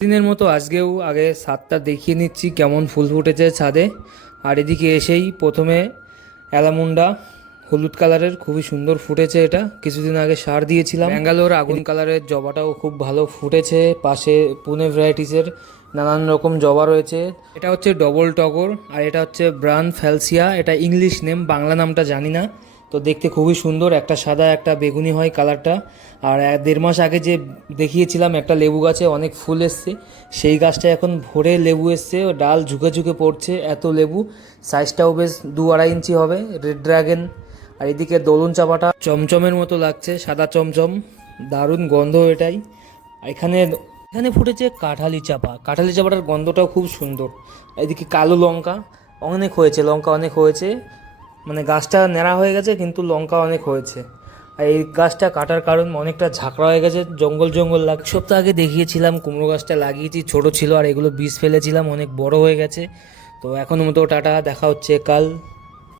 দিনের মতো আজকেও আগে ছাদটা দেখিয়ে নিচ্ছি কেমন ফুল ফুটেছে ছাদে। আর এদিকে এসেই প্রথমে অ্যালামুন্ডা হলুদ কালারের খুবই সুন্দর ফুটেছে। এটা কিছুদিন আগে সার দিয়েছিলাম। ব্যাঙ্গালোর আগুন কালারের জবাটাও খুব ভালো ফুটেছে। পাশে পুনে ভ্যারাইটিসের নানান রকম জবা রয়েছে। এটা হচ্ছে ডবল টগর আর এটা হচ্ছে ব্রান ফ্যালসিয়া। এটা ইংলিশ নেম, বাংলা নামটা জানি না। তো দেখতে খুবই সুন্দর, একটা সাদা একটা বেগুনি হয় কালারটা। আর 1.5 মাস আগে যে দেখিয়েছিলাম একটা লেবু গাছে অনেক ফুল এসছে, সেই গাছটা এখন ভরে লেবু এসছে, ডাল ঝুঁকে ঝুঁকে পড়ছে, এত লেবু। সাইজটাও বেশ 2-2.5 ইঞ্চি হবে। Red dragon. আর এদিকে দোলন চাপাটা চমচমের মতো লাগছে, সাদা চমচম, দারুণ গন্ধ এটাই। এখানে এখানে ফুটেছে কাঁঠালি চাপা। কাঁঠালি চাপাটার গন্ধটাও খুব সুন্দর। এদিকে কালো লঙ্কা অনেক হয়েছে, লঙ্কা অনেক হয়েছে, মানে গাছটা ন্যাড়া হয়ে গেছে কিন্তু লঙ্কা অনেক হয়েছে। আর এই গাছটা কাটার কারণ অনেকটা ঝাঁকড়া হয়ে গেছে, জঙ্গল জঙ্গল লাগ। সপ্তাহ আগে দেখিয়েছিলাম কুমড়ো গাছটা লাগিয়েছি, ছোট ছিল, আর এগুলো বীজ ফেলেছিলাম, অনেক বড় হয়ে গেছে। তো এখনো মতো টাটা, দেখা হচ্ছে কাল।